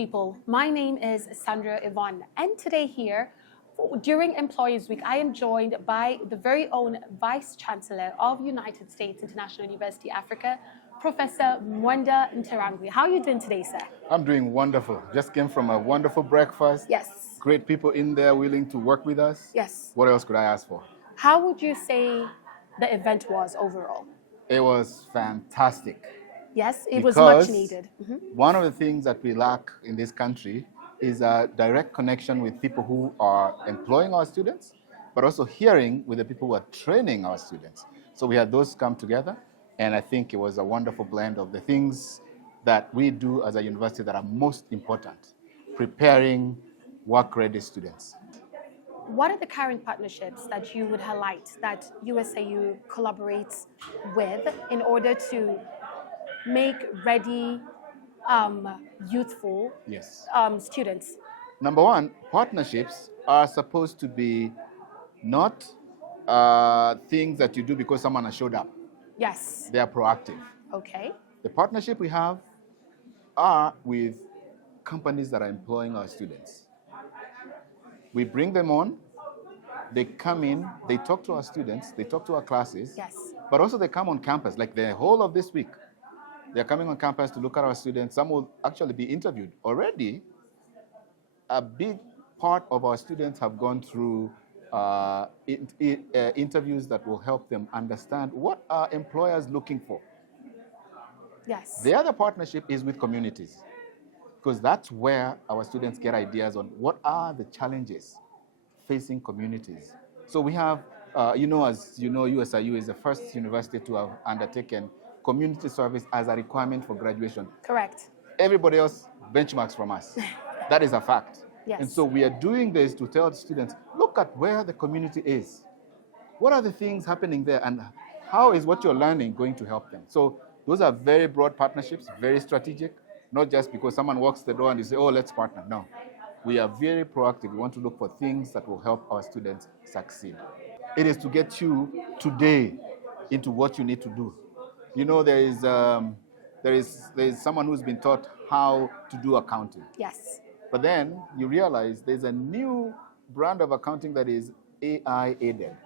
people. My name is Sandra Yvonne, and today here, during Employers Week, I am joined by the very own Vice Chancellor of United States International University Africa, Professor Mwenda Nterangwi. How are you doing today, sir? I'm doing wonderful. Just came from a wonderful breakfast. Yes. Great people in there willing to work with us. Yes. What else could I ask for? How would you say the event was overall? It was fantastic. Yes, it was much Because needed. one of the things that we lack in this country is a direct connection with people who are employing our students, but also hearing with the people who are training our students. So we had those come together, and I think it was a wonderful blend of the things that we do as a university that are most important, preparing work-ready students. What are the current partnerships that you would highlight that USIU collaborates with in order to make ready, youthful Yes. students? Number one, partnerships are supposed to be not things that you do because someone has showed up. Yes. They are proactive. Okay. The partnership we have are with companies that are employing our students. We bring them on, they come in, they talk to our students, they talk to our classes, Yes. but also they come on campus, like the whole of this week. They're coming on campus to look at our students. Some will actually be interviewed. Already, a big part of our students have gone through interviews that will help them understand what are employers looking for. Yes. The other partnership is with communities, because that's where our students get ideas on what are the challenges facing communities. So we have, as you know, USIU is the first university to have undertaken community service as a requirement for graduation. Correct. Everybody else benchmarks from us. That is a fact. Yes. And so we are doing this to tell students, look at where the community is. What are the things happening there, and how is what you're learning going to help them? So those are very broad partnerships, very strategic, not just because someone walks the door and you say, oh, let's partner. No. We are very proactive. We want to look for things that will help our students succeed. It is to get you today into what you need to do. You know, there is someone who's been taught how to do accounting. Yes. But then you realize there's a new brand of accounting that is AI aided.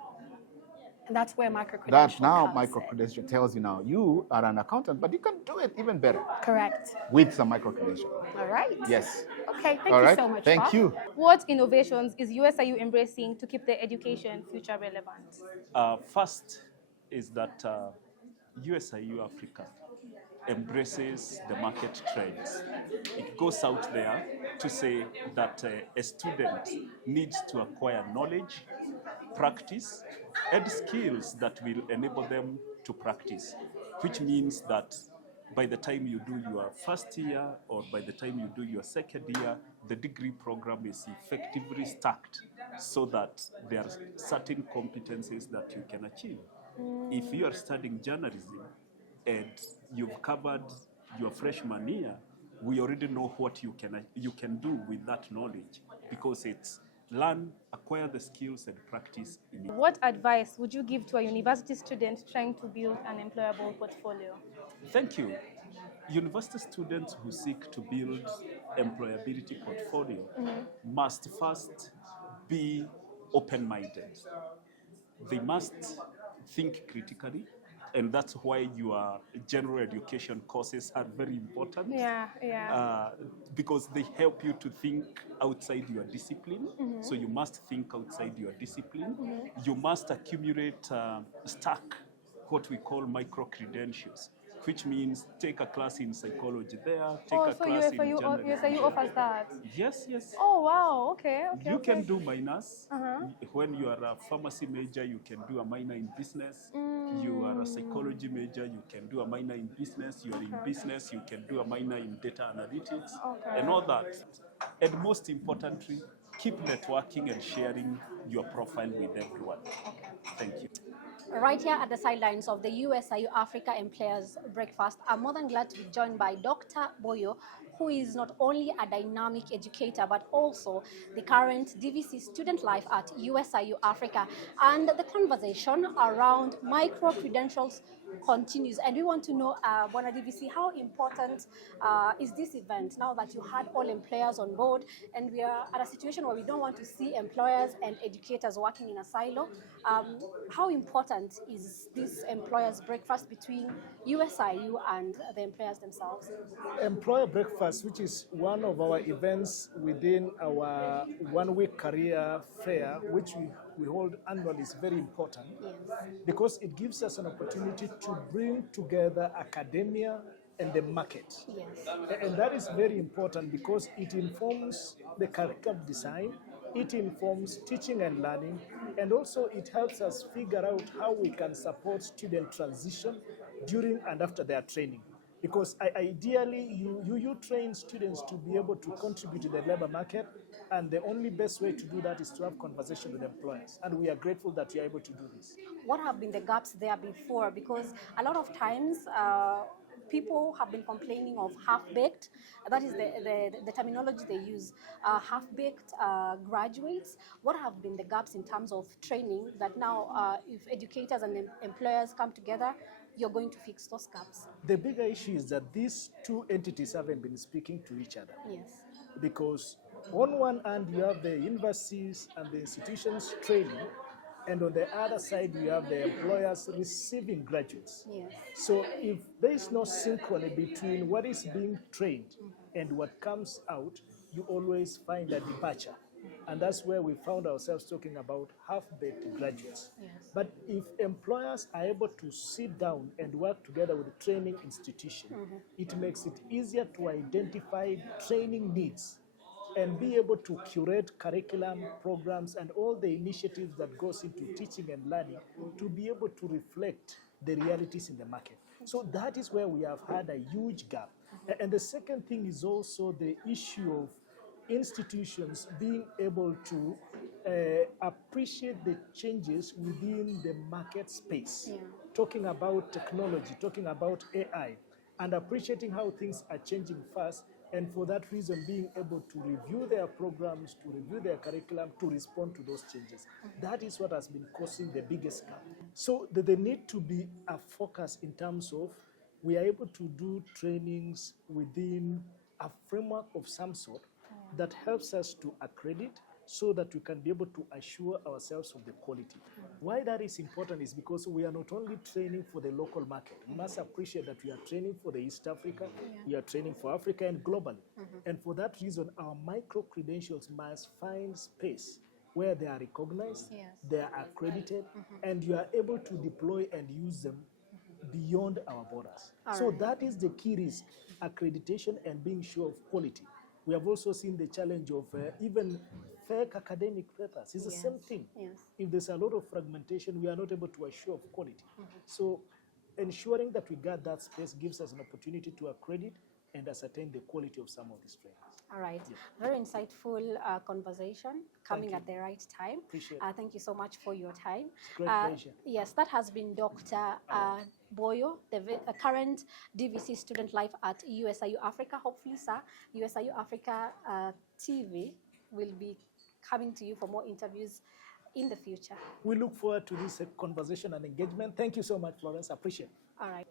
And that's where micro-credential That now comes micro-credential tells you now you are an accountant, but you can do it even better in. Correct. with some micro-credential. All right. Yes. Okay, thank All you right. so much, Thank Prof. you. What innovations is USIU embracing to keep their education future relevant? First is that USIU-Africa embraces the market trends. It goes out there to say that a student needs to acquire knowledge, practice, and skills that will enable them to practice, which means that by the time you do your first year or by the time you do your second year, the degree program is effectively stacked so that there are certain competencies that you can achieve. If you are studying journalism and you've covered your freshman year, we already know what you can do with that knowledge, because it's learn, acquire the skills and practice in it. What advice would you give to a university student trying to build an employable portfolio? Thank you. University students who seek to build employability portfolio must first be open-minded. They must think critically, and that's why your general education courses are very important. Because they help you to think outside your discipline. So you must think outside your discipline. You must accumulate, stack what we call micro-credentials, which means take a class in psychology there, take a class in journalism. USIU offers that? Yes, yes. Oh, wow, okay. You can do minors. When you are a pharmacy major, you can do a minor in business. You are a psychology major, you can do a minor in business. You are in business, you can do a minor in data analytics, and all that. And most importantly, keep networking and sharing your profile with everyone. Thank you. Right here at the sidelines of the USIU-Africa Employers Breakfast, I'm more than glad to be joined by Dr. Boyo, who is not only a dynamic educator, but also the current DVC Student Life at USIU-Africa. And the conversation around micro-credentials continues. And we want to know, Bwana DVC, how important is this event now that you had all employers on board, and we are at a situation where we don't want to see employers and educators working in a silo. How important is this employers' breakfast between USIU and the employers themselves? Employer breakfast, which is one of our events within our one-week career fair, which we hold annually, is very important. Yes. Because it gives us an opportunity to bring together academia and the market. Yes. And that is very important because it informs the curriculum design, it informs teaching and learning, and also it helps us figure out how we can support student transition during and after their training. Because ideally, you train students to be able to contribute to the labor market, and the only best way to do that is to have conversation with employers. And we are grateful that you're able to do this. What have been the gaps there before? Because a lot of times, people have been complaining of half-baked. That is the terminology they use, half-baked graduates. What have been the gaps in terms of training that now, if educators and employers come together, you're going to fix those gaps? The bigger issue is that these two entities haven't been speaking to each other. Yes. Because on one hand, you have the universities and the institutions training, and on the other side, you have the employers receiving graduates. Yes. So if there is no synchrony between what is being trained and what comes out, you always find a departure. And that's where we found ourselves talking about half-baked graduates. Yes. But if employers are able to sit down and work together with the training institution, it makes it easier to identify training needs and be able to curate curriculum, programs, and all the initiatives that goes into teaching and learning to be able to reflect the realities in the market. So that is where we have had a huge gap. And the second thing is also the issue of institutions being able to appreciate the changes within the market space. Yeah. Talking about technology, talking about AI, and appreciating how things are changing fast, and for that reason being able to review their programs, to review their curriculum, to respond to those changes. That is what has been causing the biggest gap. So there need to be a focus in terms of we are able to do trainings within a framework of some sort that helps us to accredit so that we can be able to assure ourselves of the quality. Why that is important is because we are not only training for the local market. You must appreciate that we are training for the East Africa, we are training for Africa and globally. And for that reason, our micro-credentials must find space where they are recognized, they are accredited, and you are able to deploy and use them beyond our borders. So that is the key risk, accreditation and being sure of quality. We have also seen the challenge of even fake academic papers. It's the same thing. Yes. If there's a lot of fragmentation, we are not able to assure of quality. So ensuring that we got that space gives us an opportunity to accredit and ascertain the quality of some of these trainings. All right. Very insightful conversation coming at the right time. Appreciate it. Thank you so much for your time. Great pleasure. Yes, that has been Dr. Boyo, the current DVC student life at USIU Africa. Hopefully, sir, USIU Africa TV will be coming to you for more interviews in the future. We look forward to this conversation and engagement. Thank you so much, Florence. I appreciate it. All right.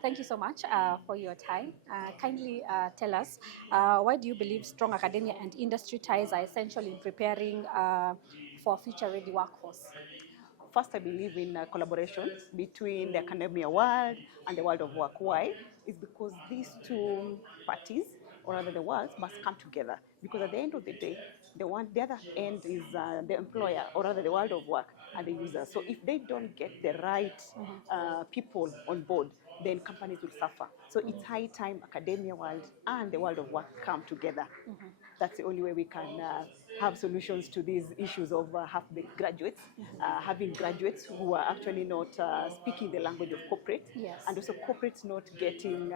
Thank you so much for your time. Kindly tell us, why do you believe strong academia and industry ties are essential in preparing for a future-ready workforce? First, I believe in collaboration between the academia world and the world of work. Why? It's because these two parties, or rather the worlds, must come together. Because at the end of the day, the other end is the employer, or rather the world of work, and the user. So if they don't get the right people on board, then companies will suffer. So it's high time academia world and the world of work come together. That's the only way we can have solutions to these issues of half-baked graduates, having graduates who are actually not speaking the language of corporate, and also corporates not getting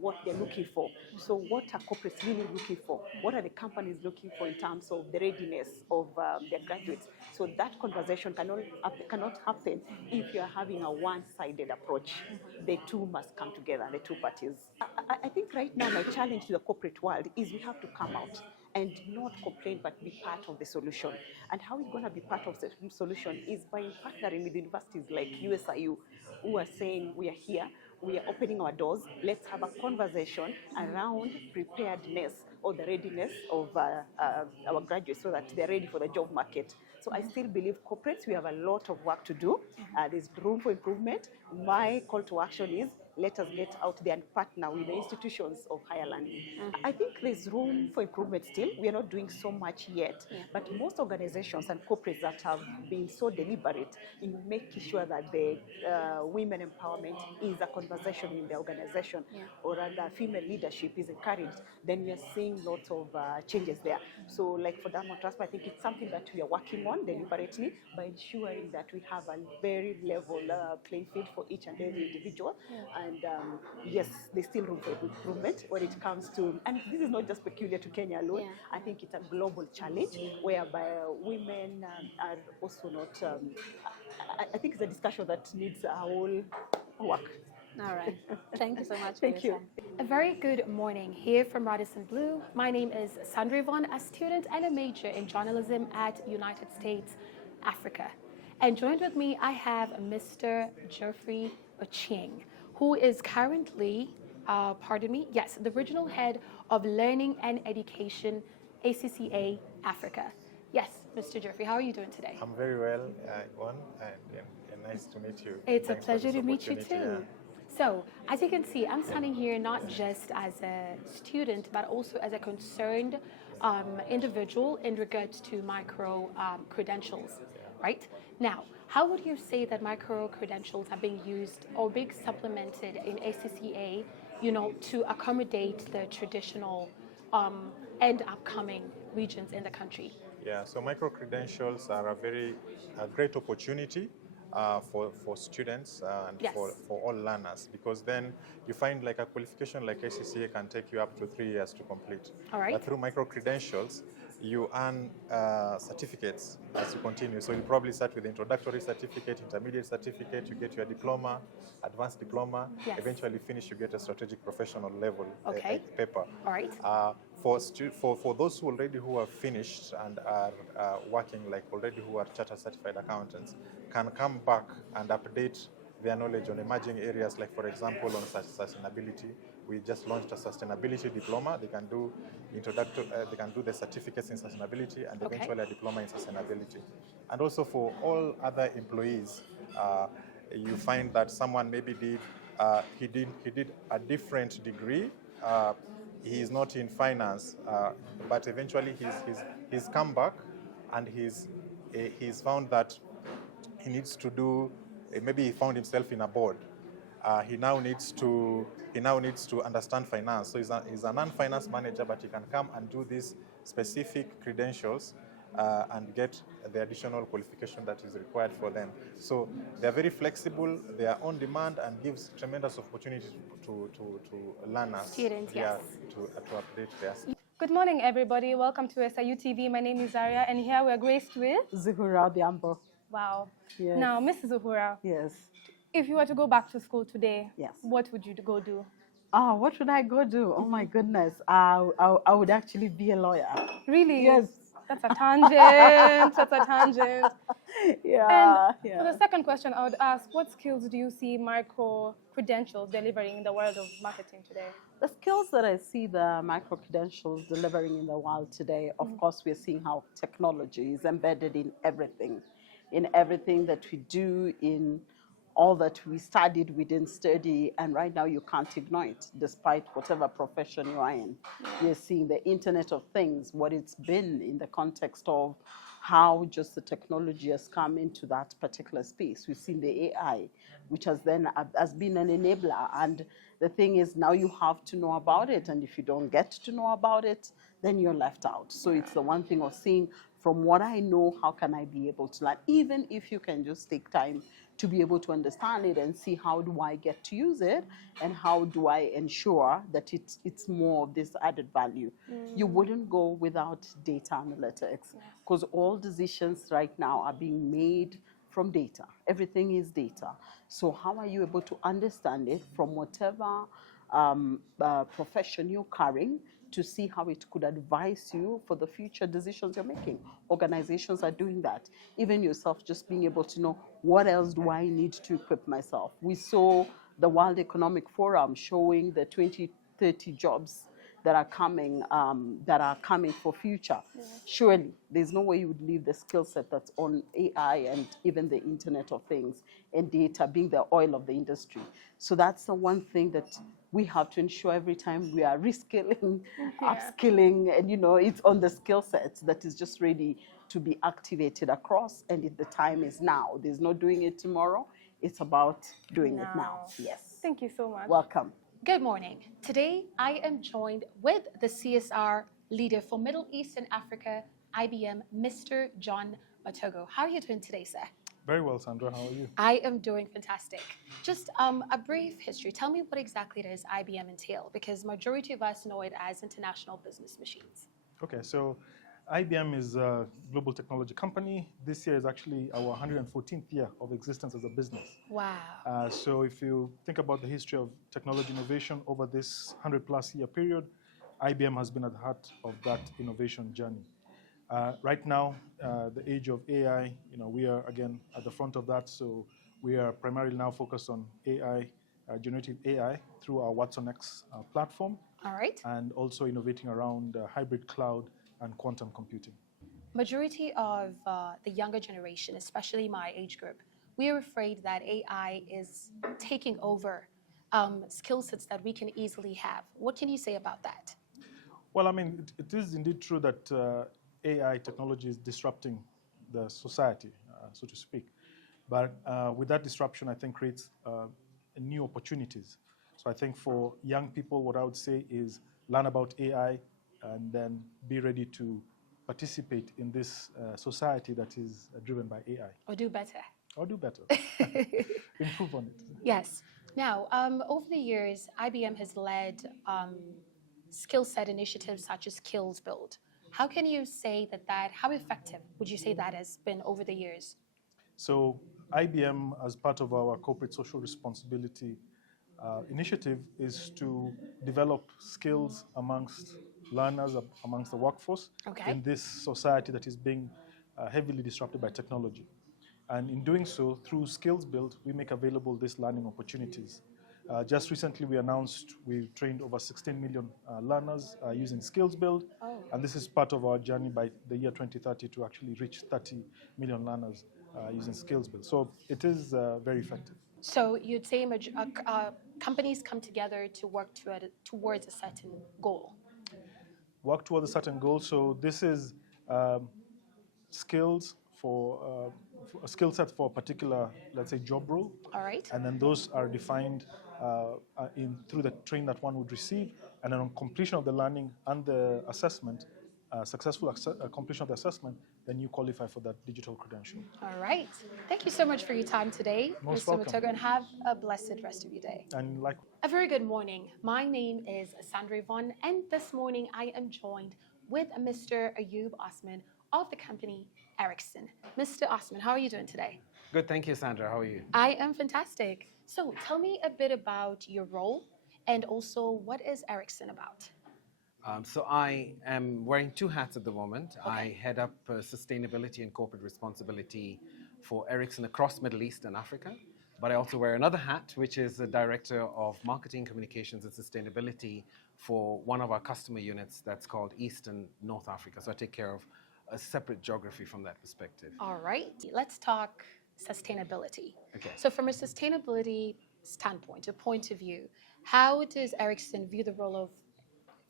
what they're looking for. So what are corporates really looking for? What are the companies looking for in terms of the readiness of their graduates? So that conversation cannot happen if you're having a one-sided approach. The two must come together, the two parties. I think right now my challenge to the corporate world is we have to come out and not complain but be part of the solution. And how we're going to be part of the solution is by partnering with universities like USIU, who are saying we are here, we are opening our doors, let's have a conversation around preparedness or the readiness of our graduates so that they're ready for the job market. So I still believe corporates, we have a lot of work to do. There's room for improvement. My call to action is let us get out there and partner with the institutions of higher learning. I think there's room for improvement still. We are not doing so much yet, but most organizations and corporates that have been so deliberate in making sure that the women empowerment is a conversation in the organization, or rather female leadership is encouraged, then we are seeing lots of changes there. So like for Diamond Trust, I think it's something that we are working on deliberately by ensuring that we have a very level playing field for each and every individual. And yes, there's still room for improvement when it comes to, and this is not just peculiar to Kenya alone. I think it's a global challenge whereby women are also not, I think it's a discussion that needs a whole work. All right. Thank you so much. Thank you. A very good morning here from Radisson Blu. My name is Sandra Yvonne, a student and a major in journalism at United States, Africa. And joined with me, I have Mr. Geoffrey Ochieng, who is currently, the regional head of Learning and Education, ACCA Africa. Yes, Mr. Geoffrey, how are you doing today? I'm very well, Yvonne, and nice to meet you. It's Thanks a pleasure to meet you opportunity, too. So, as you can see, I'm standing here not just as a student, but also as a concerned individual in regards to micro credentials, right? Now, how would you say that micro credentials are being used or being supplemented in ACCA, to accommodate the traditional and upcoming regions in the country? Yeah, so micro credentials are a great opportunity for students and for all learners, because then you find like a qualification like ACCA can take you up to 3 years to complete. All right. But through micro credentials, you earn certificates as you continue. So you probably start with introductory certificate, intermediate certificate, you get your diploma, advanced diploma, eventually finish, you get a strategic professional level paper. All right. For those who have finished and are working, like already who are chartered certified accountants, can come back and update their knowledge on emerging areas, like for example on sustainability. We just launched a sustainability diploma. They can do they can do the certificates in sustainability and eventually a diploma in sustainability. And also for all other employees, you find that someone maybe did a different degree. He is not in finance, but eventually he's come back and he's found that he needs to do. Maybe he found himself in a board. He now needs to understand finance. So he's a non-finance manager, but he can come and do these specific credentials and get the additional qualification that is required for them. So they are very flexible, they are on demand, and gives tremendous opportunity to learners. Students, to update their skills. Good morning, everybody. Welcome to USIU TV. My name is Zaria, and here we are graced with Zuhura Biambo. Wow. Yes. Now, Mrs. Zuhura, Yes. if you were to go back to school today, Yes. what would you go do? Oh, what should I go do? Oh my goodness. I would actually be a lawyer. Really? Yes. That's a tangent. That's a tangent. Yeah. And for the second question, I would ask, what skills do you see micro credentials delivering in the world of marketing today? The skills that I see the micro credentials delivering in the world today, of course, we're seeing how technology is embedded in everything that we do, in all that we studied, we didn't study, and right now you can't ignore it, despite whatever profession you are in. You're seeing the Internet of Things, what it's been in the context of how just the technology has come into that particular space. We've seen the AI, which has been an enabler, and the thing is now you have to know about it, and if you don't get to know about it, then you're left out. So it's the one thing of seeing, from what I know, how can I be able to learn, even if you can just take time to be able to understand it and see how do I get to use it and how do I ensure that it's more of this added value. You wouldn't go without data analytics, because all decisions right now are being made from data. Everything is data. So how are you able to understand it from whatever profession you're carrying to see how it could advise you for the future decisions you're making. Organizations are doing that. Even yourself, just being able to know, what else do I need to equip myself? We saw the World Economic Forum showing the 2030 jobs that are coming for future. Yeah. Surely, there's no way you would leave the skill set that's on AI and even the Internet of Things and data being the oil of the industry. So that's the one thing that we have to ensure every time we are reskilling, upskilling, and it's on the skill set that is just ready to be activated across. And the time is now. There's no doing it tomorrow. It's about doing it now. Yes. Thank you so much. Welcome. Good morning. Today, I am joined with the CSR leader for Middle East and Africa, IBM, Mr. John Matogo. How are you doing today, sir? Very well, Sandra. How are you? I am doing fantastic. Just a brief history. Tell me what exactly does IBM entail, because majority of us know it as International Business Machines. Okay, so IBM is a global technology company. This year is actually our 114th year of existence as a business. Wow. So if you think about the history of technology innovation over this 100-plus year period, IBM has been at the heart of that innovation journey. Right now, the age of AI, we are again at the front of that. So we are primarily now focused on AI, generative AI through our Watson X platform. All right. And also innovating around hybrid cloud and quantum computing. Majority of the younger generation, especially my age group, we are afraid that AI is taking over skill sets that we can easily have. What can you say about that? Well, I mean, it is indeed true that AI technology is disrupting the society, so to speak. But with that disruption, I think creates new opportunities. So I think for young people, what I would say is learn about AI and then be ready to participate in this society that is driven by AI. Or do better. Or do better. Improve on it. Yes. Now, over the years, IBM has led skill set initiatives such as Skills Build. How can you say how effective would you say that has been over the years? So IBM, as part of our corporate social responsibility initiative, is to develop skills amongst learners, amongst the workforce in this society that is being heavily disrupted by technology. And in doing so, through Skills Build, we make available these learning opportunities. Just recently, we announced we've trained over 16 million learners using Skills Build. Oh. And this is part of our journey by the year 2030 to actually reach 30 million learners using Skills Build. So it is very effective. So you'd say companies come together to work towards a certain goal? Work towards a certain goal. So this is skills for a skill set for a particular, let's say, job role. All right. And then those are defined through the training that one would receive. And then on completion of the learning and the assessment, successful completion of the assessment, then you qualify for that digital credential. All right. Thank you so much for your time today, Mr. Matogo, and have a blessed rest of your day. And like a very good morning. My name is Sandra Yvonne, and this morning I am joined with Mr. Ayub Osman of the company Radisson. Mr. Osman, how are you doing today? Good, thank you, Sandra. How are you? I am fantastic. So tell me a bit about your role and also what is Radisson about? So I am wearing two hats at the moment. Okay. I head up sustainability and corporate responsibility for Radisson across Middle East and Africa. But I also wear another hat, which is the Director of Marketing, Communications and Sustainability for one of our customer units that's called East and North Africa. So I take care of a separate geography from that perspective. All right. Let's talk sustainability. Okay. So from a sustainability standpoint, a point of view, how does Radisson view the role of,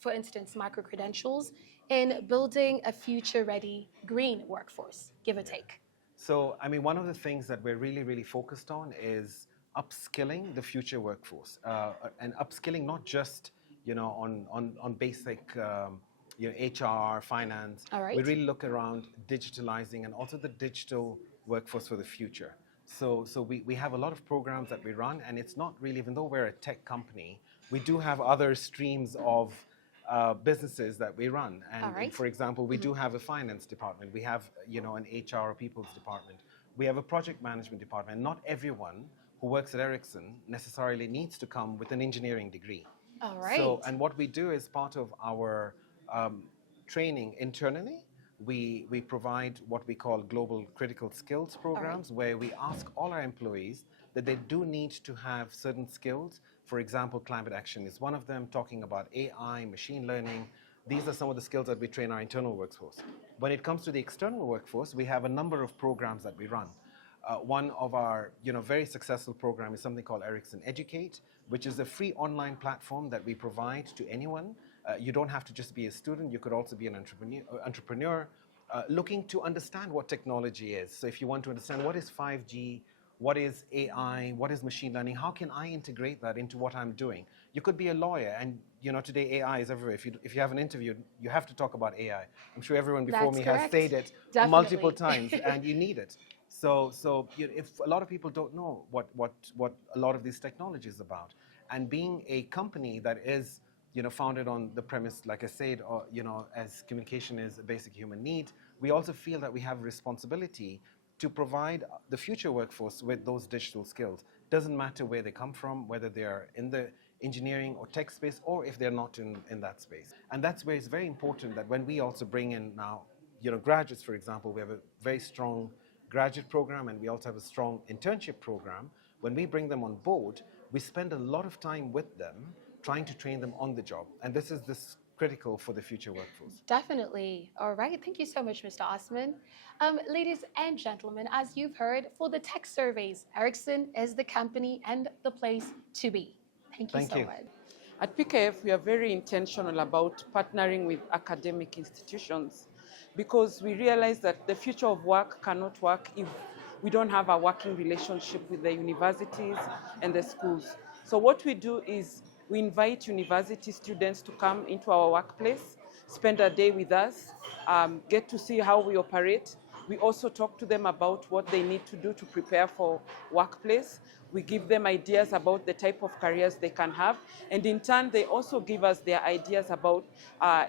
for instance, micro-credentials in building a future-ready green workforce, give or take? So, I mean, one of the things that we're really focused on is upskilling the future workforce, and upskilling not just, on basic, HR, finance. All right. We really look around digitalizing and also the digital workforce for the future. So we have a lot of programs that we run, and it's not really, even though we're a tech company, we do have other streams of businesses that we run. And for example, we do have a finance department. We have, an HR or people's department. We have a project management department. Not everyone who works at Radisson necessarily needs to come with an engineering degree. All right. So, and what we do is part of our training internally, we provide what we call global critical skills programs, where we ask all our employees that they do need to have certain skills. For example, climate action is one of them, talking about AI, machine learning. These are some of the skills that we train our internal workforce. When it comes to the external workforce, we have a number of programs that we run. One of our very successful program is something called Ericsson Educate, which is a free online platform that we provide to anyone. You don't have to just be a student, you could also be an entrepreneur looking to understand what technology is. So if you want to understand what is 5G, what is AI, what is machine learning, how can I integrate that into what I'm doing? You could be a lawyer, and today AI is everywhere. If you have an interview, you have to talk about AI. I'm sure everyone before me has said it multiple times, and you need it. So if a lot of people don't know what a lot of these technologies is about, and being a company that is founded on the premise, like I said, as communication is a basic human need, we also feel that we have a responsibility to provide the future workforce with those digital skills. Doesn't matter where they come from, whether they are in the engineering or tech space, or if they're not in that space. And that's where it's very important that when we also bring in now, graduates, for example, we have a very strong graduate program, and we also have a strong internship program. When we bring them on board, we spend a lot of time with them trying to train them on the job. And this is critical for the future workforce. Definitely. All right. Thank you so much, Mr. Osman. Ladies and gentlemen, as you've heard, for the tech surveys, Ericsson is the company and the place to be. Thank you so much. At PKF, we are very intentional about partnering with academic institutions, because we realize that the future of work cannot work if we don't have a working relationship with the universities and the schools. So what we do is we invite university students to come into our workplace, spend a day with us, get to see how we operate. We also talk to them about what they need to do to prepare for workplace. We give them ideas about the type of careers they can have. And in turn, they also give us their ideas about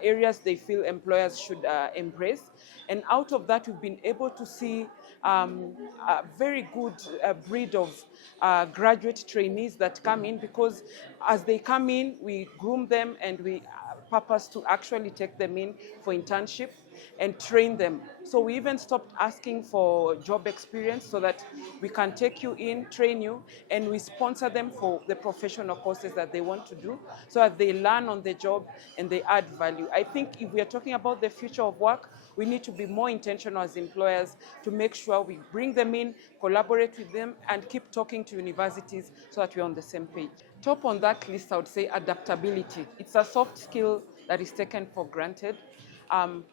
areas they feel employers should embrace. And out of that, we've been able to see a very good breed of graduate trainees that come in, because as they come in, we groom them and we purpose to actually take them in for internship and train them. So we even stopped asking for job experience so that we can take you in, train you, and we sponsor them for the professional courses that they want to do so that they learn on the job and they add value. I think if we are talking about the future of work, we need to be more intentional as employers to make sure we bring them in, collaborate with them, and keep talking to universities so that we're on the same page. Top on that list, I would say adaptability. It's a soft skill that is taken for granted.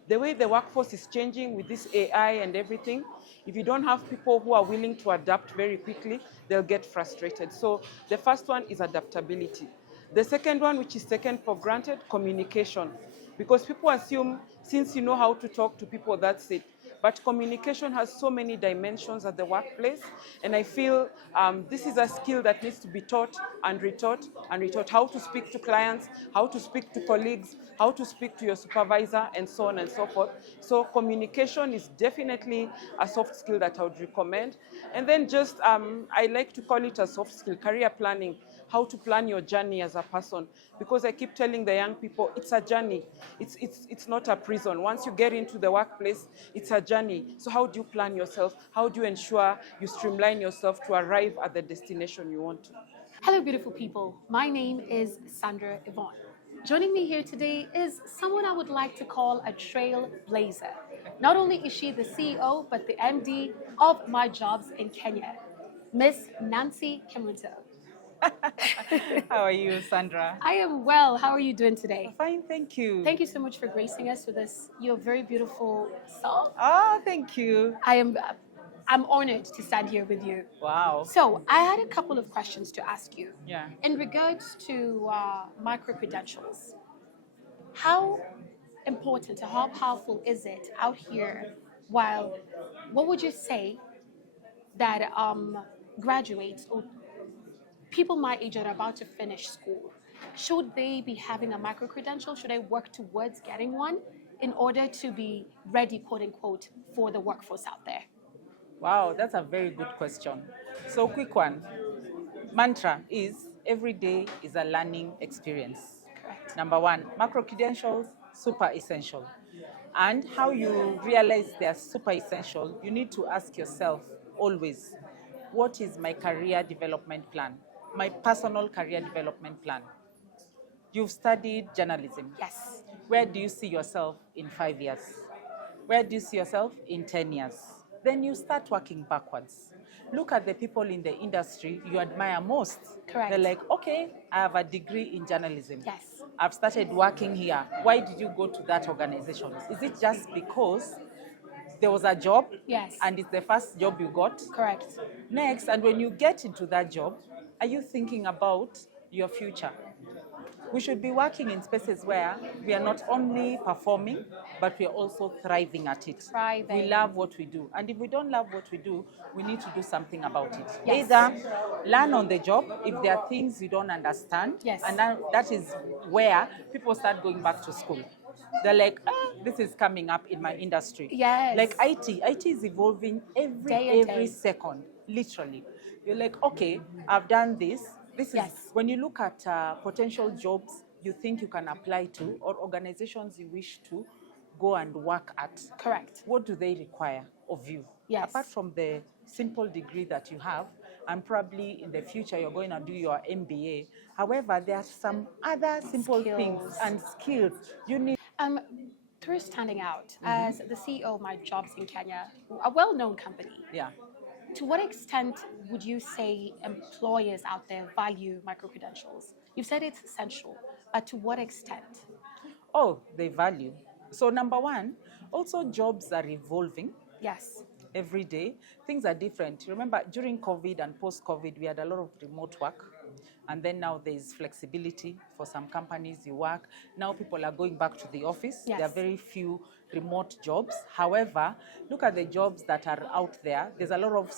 The way the workforce is changing with this AI and everything, if you don't have people who are willing to adapt very quickly, they'll get frustrated. So the first one is adaptability. The second one, which is taken for granted, communication. Because people assume since you know how to talk to people, that's it. But communication has so many dimensions at the workplace, and I feel this is a skill that needs to be taught and retaught and retaught. How to speak to clients, how to speak to colleagues, how to speak to your supervisor, and so on and so forth. So communication is definitely a soft skill that I would recommend. And then just, I like to call it a soft skill, career planning. How to plan your journey as a person, because I keep telling the young people it's a journey. It's not a prison. Once you get into the workplace, it's a journey. So how do you plan yourself? How do you ensure you streamline yourself to arrive at the destination you want to? Hello, beautiful people. My name is Sandra Yvonne. Joining me here today is someone I would like to call a trailblazer. Not only is she the CEO, but the MD of My Jobs in Kenya, Miss Nancy Kimuto. How are you, Sandra? I am well. How are you doing today? Fine, thank you. Thank you so much for gracing us with this, your very beautiful self. Oh, thank you. I'm honored to stand here with you. Wow. So I had a couple of questions to ask you. Yeah. In regards to micro-credentials, how important or how powerful is it out here? What would you say that graduates or people my age that are about to finish school, should they be having a micro-credential? Should they work towards getting one in order to be ready, quote unquote, for the workforce out there? Wow, that's a very good question. So quick one. Mantra is every day is a learning experience. Correct. Number one, macro credentials, super essential. And how you realize they're super essential, you need to ask yourself always, what is my career development plan? My personal career development plan. You've studied journalism. Yes. Where do you see yourself in 5 years? Where do you see yourself in 10 years? Then you start working backwards. Look at the people in the industry you admire most. Correct. They're like, okay, I have a degree in journalism. Yes. I've started working here. Why did you go to that organization? Is it just because there was a job? Yes. And it's the first job you got? Correct. Next, and when you get into that job, are you thinking about your future? We should be working in spaces where we are not only performing, but we are also thriving at it. Thriving. We love what we do. And if we don't love what we do, we need to do something about it. Yes. Either learn on the job if there are things you don't understand. Yes. And that is where people start going back to school. They're like, this is coming up in my industry. Yes. Like IT is evolving Day every second, literally. You're like, okay, I've done this. This is when you look at potential jobs you think you can apply to or organizations you wish to go and work at. Correct. What do they require of you? Yes. Apart from the simple degree that you have, and probably in the future you're going to do your MBA. However, there are some other simple things and skills you need. Through standing out as the CEO of My Jobs in Kenya, a well-known company. Yeah. To what extent would you say employers out there value micro-credentials? You've said it's essential, but to what extent? Oh, they value. So number one, also jobs are evolving. Yes. Every day, things are different. Remember, during COVID and post-COVID, we had a lot of remote work. And then now there's flexibility for some companies you work. Now people are going back to the office. Yes. There are very few remote jobs. However, look at the jobs that are out there. There's a lot of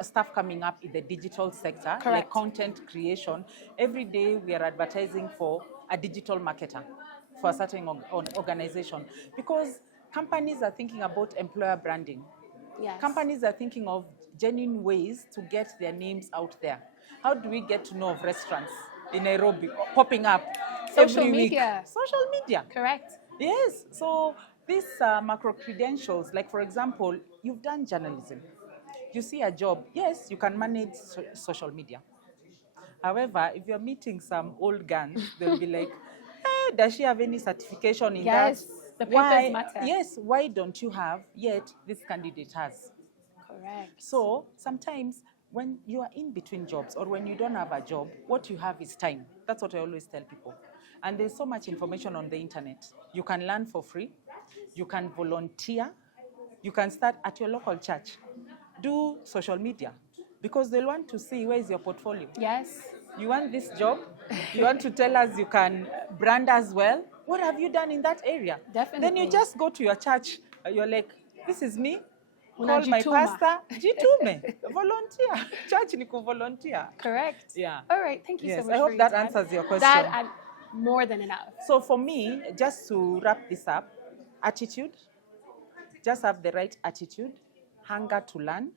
stuff coming up in the digital sector, like content creation. Every day we are advertising for a digital marketer for a certain organization because companies are thinking about employer branding. Yes. Companies are thinking of genuine ways to get their names out there. How do we get to know of restaurants in Nairobi popping up Social every media. week? Social media. Correct. Yes. So these macro credentials, like for example, you've done journalism. You see a job. Yes, you can manage social media. However, if you're meeting some old guns, they'll be like, hey, does she have any certification in that? Yes, the papers matter. Yes, why don't you have, yet this candidate has? Correct. So sometimes when you are in between jobs or when you don't have a job, what you have is time. That's what I always tell people. And there's so much information on the internet. You can learn for free. You can volunteer. You can start at your local church. Do social media because they'll want to see where is your portfolio. Yes. You want this job? You want to tell us you can brand as well? What have you done in that area? Definitely. Then you just go to your church. You're like, this is me. Call my Unajituma. pastor. Jitume. Volunteer. Church ni volunteer. Correct. Yeah. All right. Thank you so Yes, much. I hope for that your time. answers your question. That and more than enough. So for me, just to wrap this up, attitude. Just have the right attitude, hunger to learn.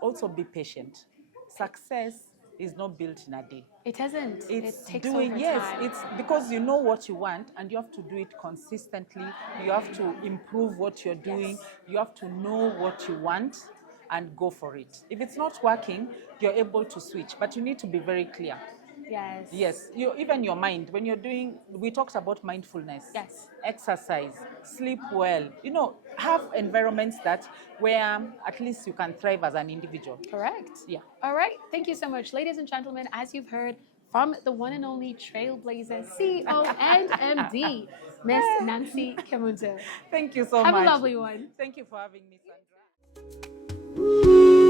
Also be patient. Success is not built in a day. It isn't. It's it takes doing, over yes, time. it's because you know what you want and you have to do it consistently. You have to improve what you're doing. You have to know what you want and go for it. If it's not working, you're able to switch, but you need to be very clear. Yes. Yes, even your mind, when you're doing, we talked about mindfulness. Yes. Exercise, sleep well, have environments where at least you can thrive as an individual. Correct. Yeah. All right. Thank you so much. Ladies and gentlemen, as you've heard from the one and only Trailblazer CEO and MD, Miss Nancy Kimunzo. Thank you so much. Have a lovely one. Thank you for having me, Sandra.